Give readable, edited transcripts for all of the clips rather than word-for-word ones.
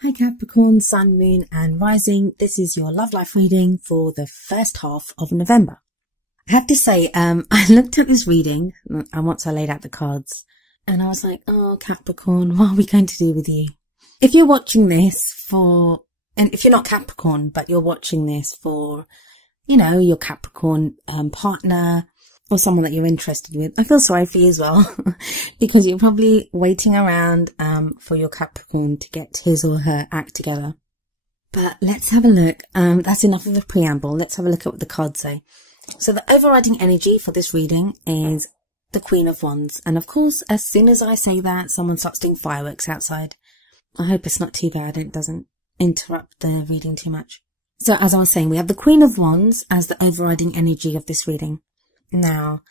Hi Capricorn, Sun, Moon and Rising. This is your love life reading for the first half of November. I have to say, I looked at this reading and once I laid out the cards and I was like, oh Capricorn, what are we going to do with you? If you're watching this and if you're not Capricorn, but you're watching this for, your Capricorn partner or someone that you're interested with, I feel sorry for you as well because you're probably waiting around for your Capricorn to get his or her act together. But let's have a look. That's enough of a preamble. Let's have a look at what the cards say. So the overriding energy for this reading is the Queen of Wands. And of course, as soon as I say that, someone starts doing fireworks outside. I hope it's not too bad and it doesn't interrupt the reading too much. So as I was saying, we have the Queen of Wands as the overriding energy of this reading. Now,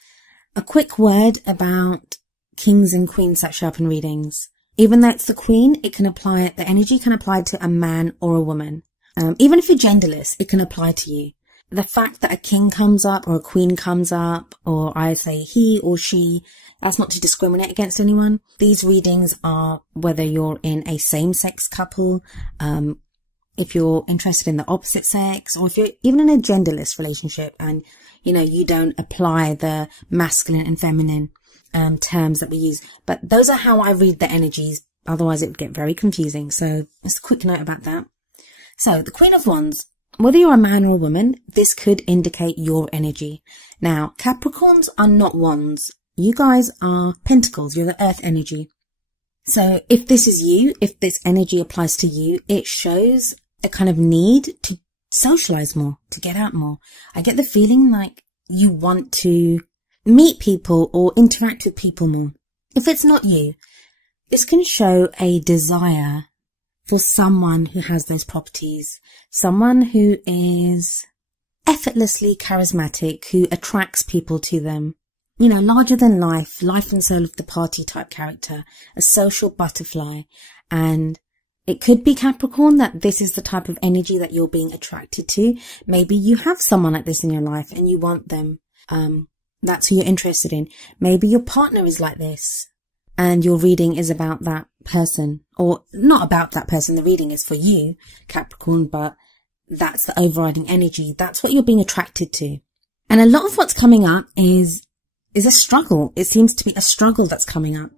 a quick word about kings and queens that show up in readings. Even though it's the queen, the energy can apply to a man or a woman. Even if you're genderless, it can apply to you. The fact that a king comes up or a queen comes up, or I say he or she, that's not to discriminate against anyone. These readings are whether you're in a same-sex couple, if you're interested in the opposite sex, or if you're even in a genderless relationship and, you don't apply the masculine and feminine terms that we use. But those are how I read the energies. Otherwise, it would get very confusing. So just a quick note about that. So the Queen of Wands, whether you're a man or a woman, this could indicate your energy. Now, Capricorns are not wands. You guys are pentacles. You're the earth energy. So if this is you, if this energy applies to you, it shows a kind of need to socialize more, to get out more. I get the feeling like you want to meet people or interact with people more. If it's not you, this can show a desire for someone who has those properties, someone who is effortlessly charismatic, who attracts people to them. Larger than life and soul of the party type character, a social butterfly. And it could be Capricorn that this is the type of energy that you're being attracted to. Maybe you have someone like this in your life and you want them. That's who you're interested in. Maybe your partner is like this and your reading is about that person, or not about that person. The reading is for you, Capricorn, but that's the overriding energy. That's what you're being attracted to. And a lot of what's coming up is a struggle. It seems to be a struggle that's coming up.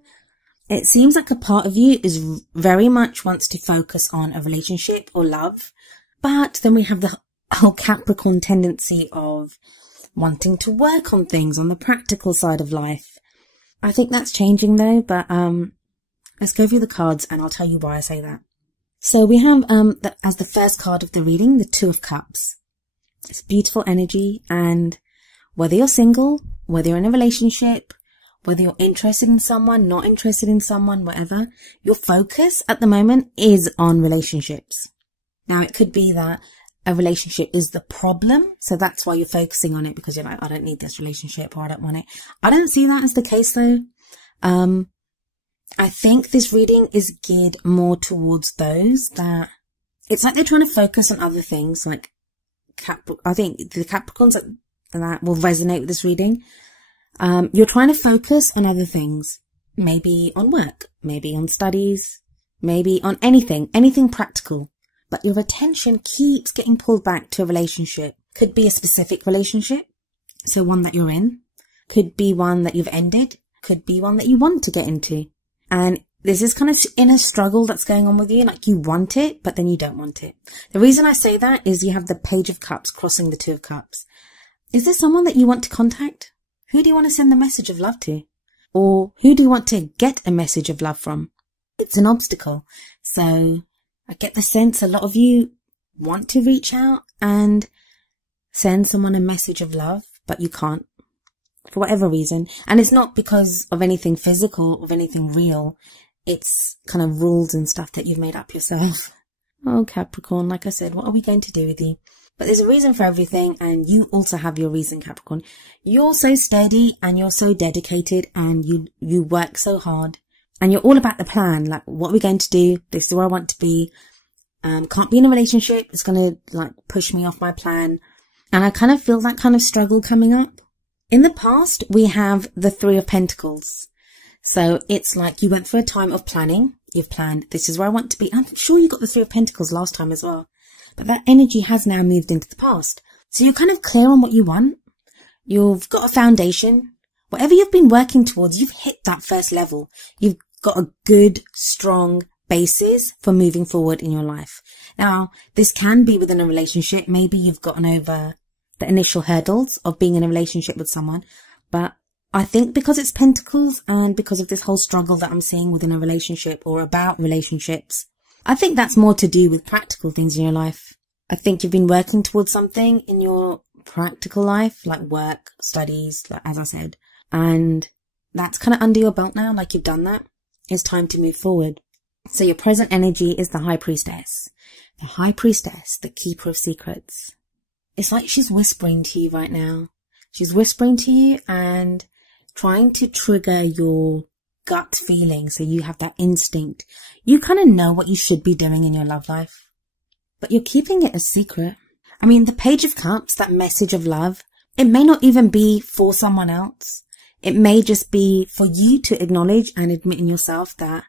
It seems like a part of you is very much wants to focus on a relationship or love. But then we have the whole Capricorn tendency of wanting to work on things on the practical side of life. I think that's changing though, but let's go through the cards and I'll tell you why I say that. So we have as the first card of the reading, the Two of Cups. It's beautiful energy, and whether you're single, whether you're in a relationship, whether you're interested in someone, not interested in someone, whatever, your focus at the moment is on relationships. Now, it could be that a relationship is the problem, so that's why you're focusing on it, because you're like, I don't need this relationship, or I don't want it. I don't see that as the case though. I think this reading is geared more towards those that it's like they're trying to focus on other things, like I think the Capricorns that will resonate with this reading. You're trying to focus on other things, maybe on work, maybe on studies, maybe on anything practical, but your attention keeps getting pulled back to a relationship. Could be a specific relationship, so one that you're in, could be one that you've ended, could be one that you want to get into. And this is kind of inner struggle that's going on with you, like you want it, but then you don't want it. The reason I say that is you have the Page of Cups crossing the Two of Cups. Is there someone that you want to contact? Who do you want to send the message of love to? Or who do you want to get a message of love from? It's an obstacle. So I get the sense a lot of you want to reach out and send someone a message of love, but you can't for whatever reason. And it's not because of anything physical or anything real. It's kind of rules and stuff that you've made up yourself. Oh, Capricorn, like I said, what are we going to do with you? But there's a reason for everything, and you also have your reason, Capricorn. You're so steady and you're so dedicated and you work so hard and you're all about the plan. Like, what are we going to do? This is where I want to be. Can't be in a relationship. It's going to like push me off my plan. And I kind of feel that kind of struggle coming up. In the past, we have the Three of Pentacles. So it's like you went through a time of planning. You've planned, this is where I want to be. I'm sure you got the Three of Pentacles last time as well. But that energy has now moved into the past. So you're kind of clear on what you want. You've got a foundation. Whatever you've been working towards, you've hit that first level. You've got a good, strong basis for moving forward in your life. Now, this can be within a relationship. Maybe you've gotten over the initial hurdles of being in a relationship with someone. But I think because it's Pentacles and because of this whole struggle that I'm seeing within a relationship or about relationships, I think that's more to do with practical things in your life. I think you've been working towards something in your practical life, like work, studies, like as I said, and that's kind of under your belt now, like you've done that. It's time to move forward. So your present energy is the High Priestess. The High Priestess, the Keeper of Secrets. It's like she's whispering to you right now. She's whispering to you and trying to trigger your gut feeling, so you have that instinct. You kind of know what you should be doing in your love life, but you're keeping it a secret. I mean, the Page of Cups, that message of love, it may not even be for someone else. It may just be for you to acknowledge and admit in yourself that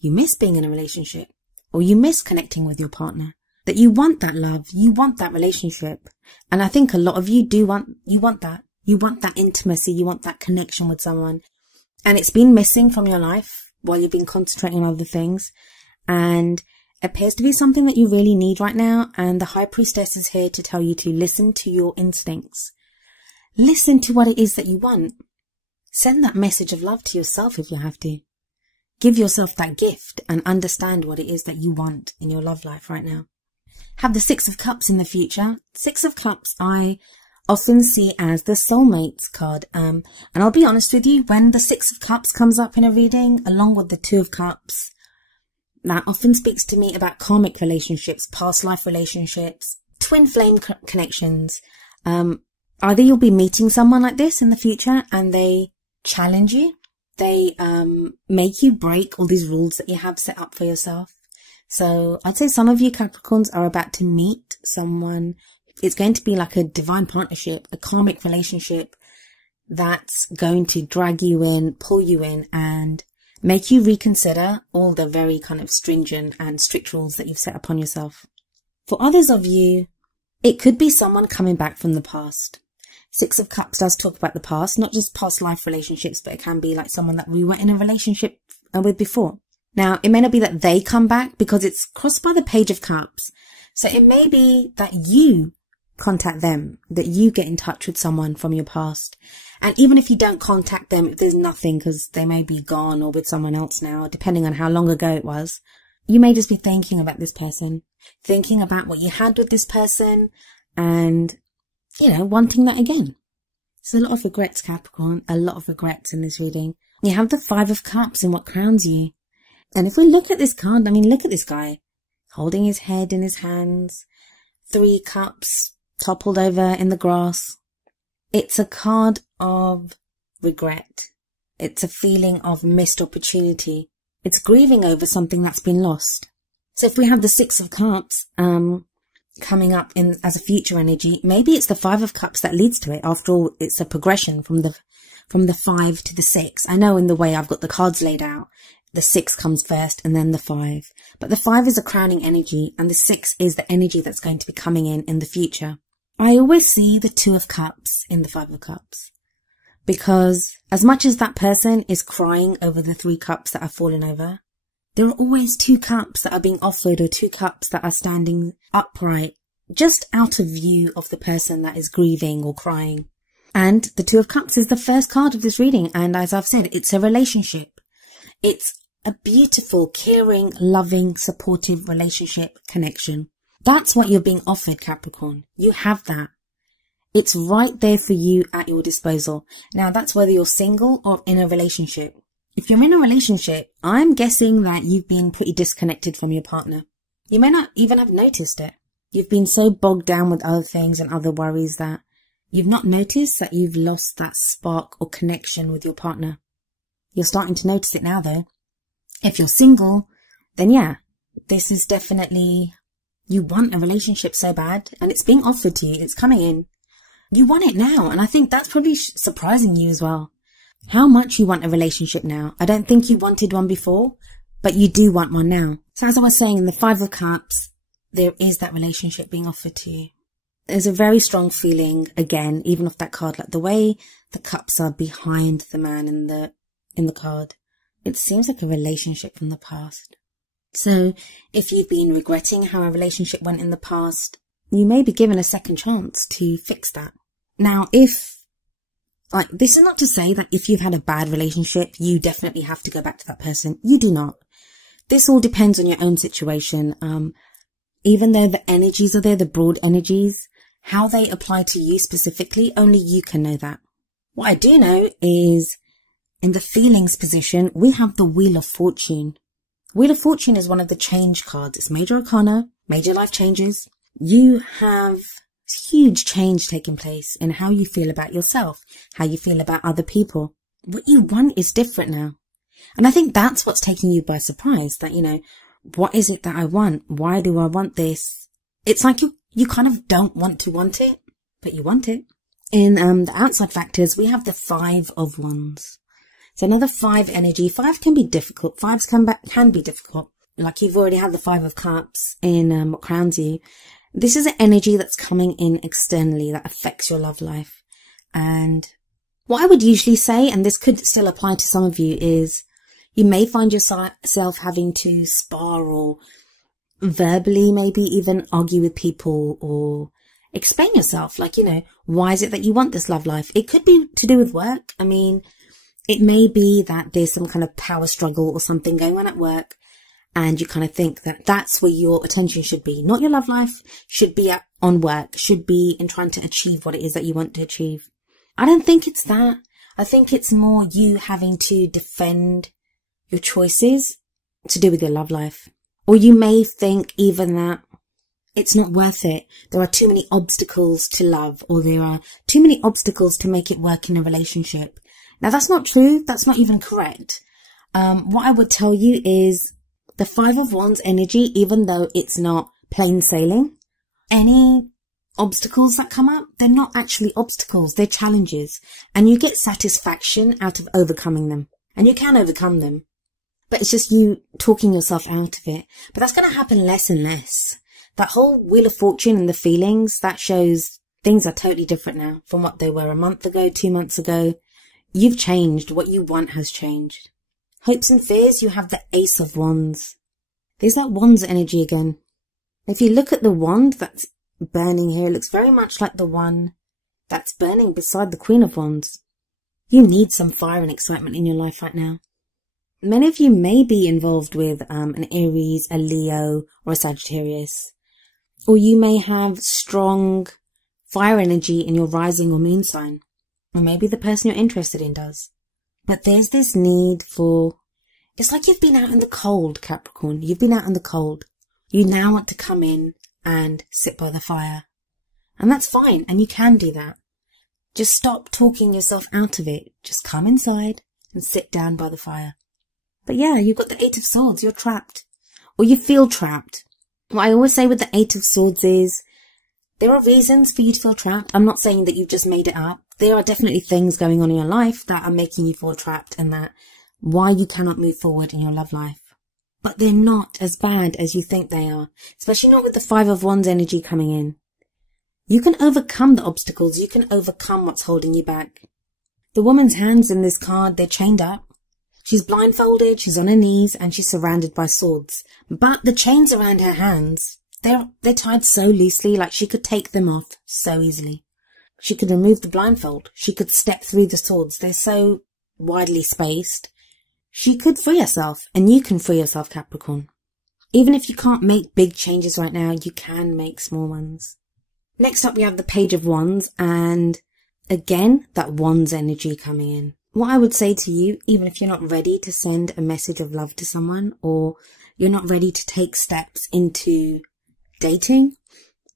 you miss being in a relationship, or you miss connecting with your partner, that you want that love, you want that relationship. And I think a lot of you do want that. You want that intimacy, you want that connection with someone. And it's been missing from your life while you've been concentrating on other things. And it appears to be something that you really need right now. And the High Priestess is here to tell you to listen to your instincts. Listen to what it is that you want. Send that message of love to yourself if you have to. Give yourself that gift and understand what it is that you want in your love life right now. Have the Six of Cups in the future. Six of Cups I often see as the soulmates card. And I'll be honest with you, when the Six of Cups comes up in a reading, along with the Two of Cups, that often speaks to me about karmic relationships, past life relationships, twin flame connections. Either you'll be meeting someone like this in the future and they challenge you. They make you break all these rules that you have set up for yourself. So I'd say some of you Capricorns are about to meet someone. It's going to be like a divine partnership, a karmic relationship that's going to drag you in, pull you in, and make you reconsider all the very kind of stringent and strict rules that you've set upon yourself. For others of you, it could be someone coming back from the past. Six of Cups does talk about the past, not just past life relationships, but it can be like someone that we were in a relationship with before. Now, it may not be that they come back because it's crossed by the Page of Cups. So it may be that you contact them, that you get in touch with someone from your past. And even if you don't contact them, if there's nothing because they may be gone or with someone else now, depending on how long ago it was, you may just be thinking about this person, thinking about what you had with this person and, you know, wanting that again. There's a lot of regrets, Capricorn, a lot of regrets in this reading. You have the Five of Cups in what crowns you. And if we look at this card, I mean, look at this guy holding his head in his hands, 3 cups toppled over in the grass. It's a card of regret. It's a feeling of missed opportunity. It's grieving over something that's been lost. So if we have the Six of Cups coming up in as a future energy, maybe it's the Five of Cups that leads to it. After all, it's a progression from the 5 to the 6. I know in the way I've got the cards laid out, the 6 comes first and then the 5. But the 5 is a crowning energy and the 6 is the energy that's going to be coming in the future. I always see the Two of Cups in the Five of Cups because as much as that person is crying over the 3 cups that have fallen over, there are always 2 cups that are being offered or 2 cups that are standing upright just out of view of the person that is grieving or crying. And the Two of Cups is the first card of this reading. And as I've said, it's a relationship. It's a beautiful, caring, loving, supportive relationship connection. That's what you're being offered, Capricorn. You have that. It's right there for you at your disposal. Now, that's whether you're single or in a relationship. If you're in a relationship, I'm guessing that you've been pretty disconnected from your partner. You may not even have noticed it. You've been so bogged down with other things and other worries that you've not noticed that you've lost that spark or connection with your partner. You're starting to notice it now, though. If you're single, then yeah, this is definitely, you want a relationship so bad and it's being offered to you. It's coming in. You want it now. And I think that's probably surprising you as well. How much you want a relationship now. I don't think you wanted one before, but you do want one now. So as I was saying, in the Five of Cups, there is that relationship being offered to you. There's a very strong feeling, again, even off that card, like the way the cups are behind the man in the card. It seems like a relationship from the past. So if you've been regretting how a relationship went in the past, you may be given a second chance to fix that. Now, this is not to say that if you've had a bad relationship, you definitely have to go back to that person. You do not. This all depends on your own situation. Even though the energies are there, the broad energies, how they apply to you specifically, only you can know that. What I do know is in the feelings position, we have the Wheel of Fortune. Wheel of Fortune is one of the change cards. It's major arcana, major life changes. You have huge change taking place in how you feel about yourself, how you feel about other people. What you want is different now. And I think that's what's taking you by surprise, that, what is it that I want? Why do I want this? It's like you kind of don't want to want it, but you want it. In the outside factors, we have the Five of Wands. So another 5 energy. 5 can be difficult. 5s can be difficult. Like you've already had the 5 of Cups in what crowns you. This is an energy that's coming in externally that affects your love life. And what I would usually say, and this could still apply to some of you, is you may find yourself having to spar or verbally maybe even argue with people or explain yourself. Like, why is it that you want this love life? It could be to do with work. I mean, it may be that there's some kind of power struggle or something going on at work, and you kind of think that that's where your attention should be. Not your love life, should be on work, should be in trying to achieve what it is that you want to achieve. I don't think it's that. I think it's more you having to defend your choices to do with your love life. Or you may think even that it's not worth it. There are too many obstacles to love, or there are too many obstacles to make it work in a relationship. Now, that's not true. That's not even correct. What I would tell you is the 5 of Wands energy, even though it's not plain sailing, any obstacles that come up, they're not actually obstacles. They're challenges. And you get satisfaction out of overcoming them. And you can overcome them. But it's just you talking yourself out of it. But that's going to happen less and less. That whole Wheel of Fortune and the feelings, that shows things are totally different now from what they were a month ago, 2 months ago. You've changed. What you want has changed. Hopes and fears, you have the Ace of Wands. There's that Wands energy again. If you look at the wand that's burning here, it looks very much like the one that's burning beside the Queen of Wands. You need some fire and excitement in your life right now. Many of you may be involved with an Aries, a Leo, or a Sagittarius. Or you may have strong fire energy in your rising or moon sign. Or maybe the person you're interested in does. But there's this need for... It's like you've been out in the cold, Capricorn. You've been out in the cold. You now want to come in and sit by the fire. And that's fine. And you can do that. Just stop talking yourself out of it. Just come inside and sit down by the fire. But yeah, you've got the 8 of Swords. You're trapped. Or you feel trapped. What I always say with the 8 of Swords is there are reasons for you to feel trapped. I'm not saying that you've just made it up. There are definitely things going on in your life that are making you feel trapped and that why you cannot move forward in your love life. But they're not as bad as you think they are. Especially not with the 5 of Wands energy coming in. You can overcome the obstacles. You can overcome what's holding you back. The woman's hands in this card, they're chained up. She's blindfolded, she's on her knees, and she's surrounded by swords. But the chains around her hands, they're tied so loosely, like she could take them off so easily. She could remove the blindfold. She could step through the swords. They're so widely spaced. She could free herself, and you can free yourself, Capricorn. Even if you can't make big changes right now, you can make small ones. Next up, we have the Page of Wands, and again, that Wands energy coming in. What I would say to you, even if you're not ready to send a message of love to someone, or you're not ready to take steps into dating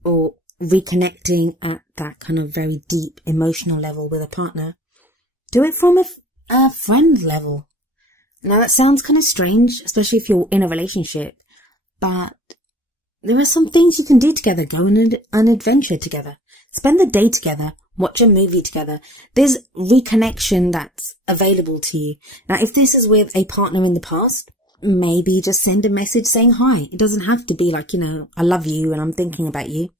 or reconnecting at that kind of very deep emotional level with a partner, do it from a friend level. Now that sounds kind of strange, especially if you're in a relationship, but there are some things you can do together. Go on an adventure together. Spend the day together. Watch a movie together. There's reconnection that's available to you. Now, if this is with a partner in the past, maybe just send a message saying hi. It doesn't have to be like, I love you and I'm thinking about you.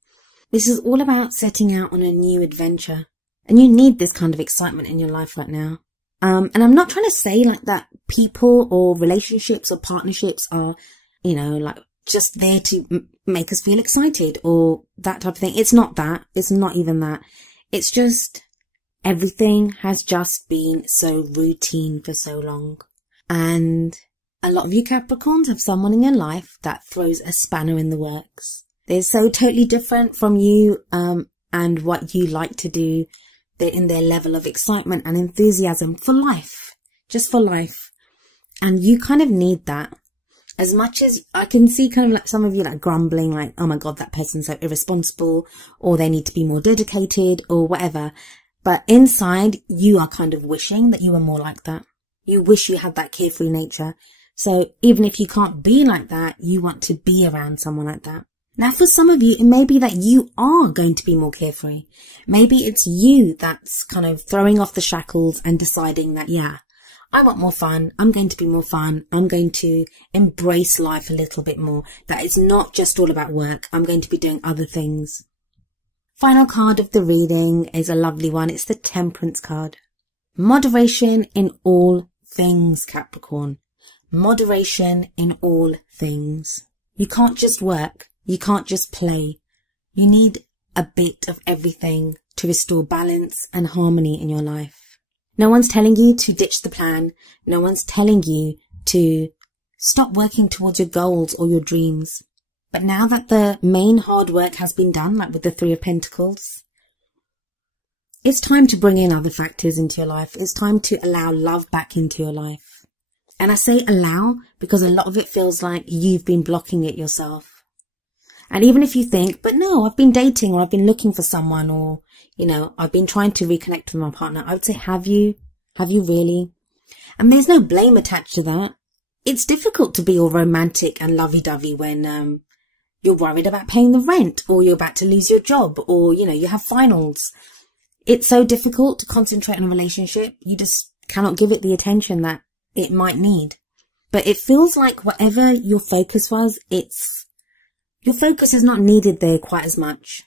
This is all about setting out on a new adventure. And you need this kind of excitement in your life right now. And I'm not trying to say like that people or relationships or partnerships are, like just there to make us feel excited or that type of thing. It's not that. It's not even that. It's just everything has just been so routine for so long. And a lot of you Capricorns have someone in your life that throws a spanner in the works. They're so totally different from you and what you like to do. They're in their level of excitement and enthusiasm for life, just for life. And you kind of need that. As much as I can see kind of like some of you like grumbling like, oh my God, that person's so irresponsible, or they need to be more dedicated or whatever. But inside you are kind of wishing that you were more like that. You wish you had that carefree nature. So even if you can't be like that, you want to be around someone like that. Now, for some of you, it may be that you are going to be more carefree. Maybe it's you that's kind of throwing off the shackles and deciding that, yeah, I want more fun. I'm going to be more fun. I'm going to embrace life a little bit more. That it's not just all about work. I'm going to be doing other things. Final card of the reading is a lovely one. It's the Temperance card. Moderation in all things, Capricorn. Moderation in all things. You can't just work. You can't just play. You need a bit of everything to restore balance and harmony in your life. No one's telling you to ditch the plan. No one's telling you to stop working towards your goals or your dreams. But now that the main hard work has been done, like with the Three of Pentacles, it's time to bring in other factors into your life. It's time to allow love back into your life. And I say allow because a lot of it feels like you've been blocking it yourself. And even if you think, but no, I've been dating or I've been looking for someone or, I've been trying to reconnect with my partner. I would say, have you? Have you really? And there's no blame attached to that. It's difficult to be all romantic and lovey-dovey when you're worried about paying the rent or you're about to lose your job or, you have finals. It's so difficult to concentrate on a relationship. You just cannot give it the attention that it might need. But it feels like whatever your focus was, your focus is not needed there quite as much.